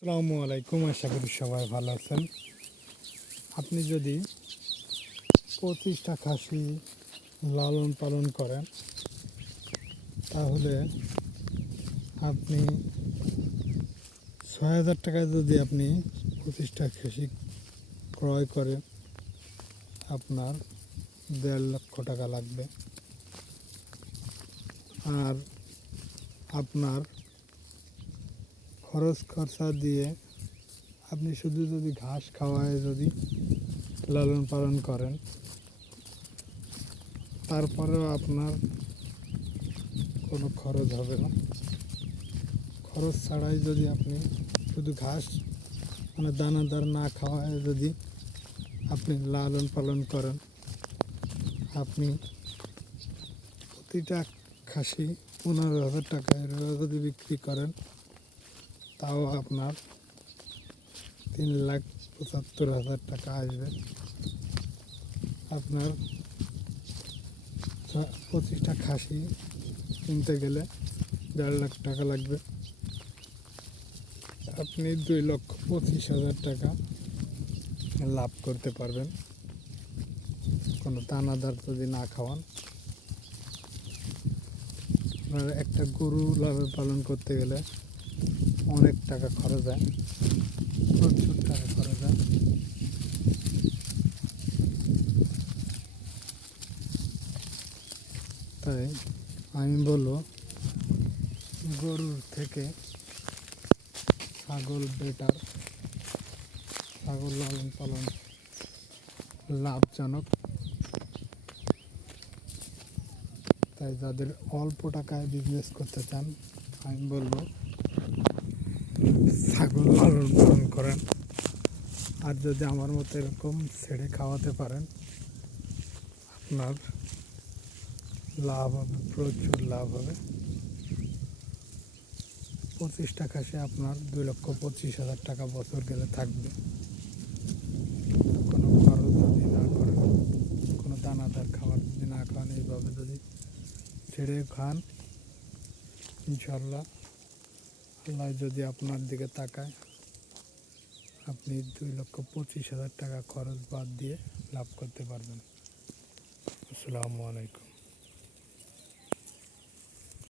আসসালামু আলাইকুম, আশা করি সবাই ভালো আছেন। আপনি যদি 25টা খাসি লালন পালন করেন তাহলে আপনি 6,000 টাকায় যদি আপনি 25টা খাসি ক্রয় করেন, আপনার 1.5 লক্ষ টাকা লাগবে। আর আপনার খরচ খরচা দিয়ে আপনি শুধু যদি ঘাস খাওয়ায় যদি লালন পালন করেন, তারপরেও আপনার কোনো খরচ হবে না। খরচ ছাড়াই যদি আপনি শুধু ঘাস দানাদার না খাওয়ায় যদি আপনি লালন পালন করেন, আপনি প্রতিটা খাসি 15,000 টাকায় যদি বিক্রি করেন, তাও আপনার 3,75,000 টাকা আসবে। আপনার 25টা খাসি কিনতে গেলে 1.5 লাখ টাকা লাগবে। আপনি 2,25,000 টাকা লাভ করতে পারবেন কোনো দানাদার যদি না খাওয়ান। আপনার একটা গরু লালন পালন করতে গেলে অনেক টাকা খরচ হয়, প্রচুর টাকা খরচ হয়। তাই আমি বলবো, গরুর থেকে ছাগল বেটার। ছাগল লালন পালন লাভজনক। তাই যাদের অল্প টাকায় বিজনেস করতে চান, আমি বলবো ছাগল লালন পালন করেন। আর যদি আমার মতো এরকম ছেড়ে খাওয়াতে পারেন, আপনার লাভ হবে, প্রচুর লাভ হবে। 25টা খাসি আপনার 2,25,000 টাকা বছর গেলে থাকবে। কোনো খরচ যদি না করেন, কোনো দানাদার খাবার যদি না খান, এইভাবে যদি ছেড়ে খান, ইনশাল্লাহ আল্লাহ যদি আপনার দিকে তাকায়, আপনি 2,25,000 টাকা খরচ বাদ দিয়ে লাভ করতে পারবেন। আসসালামু আলাইকুম।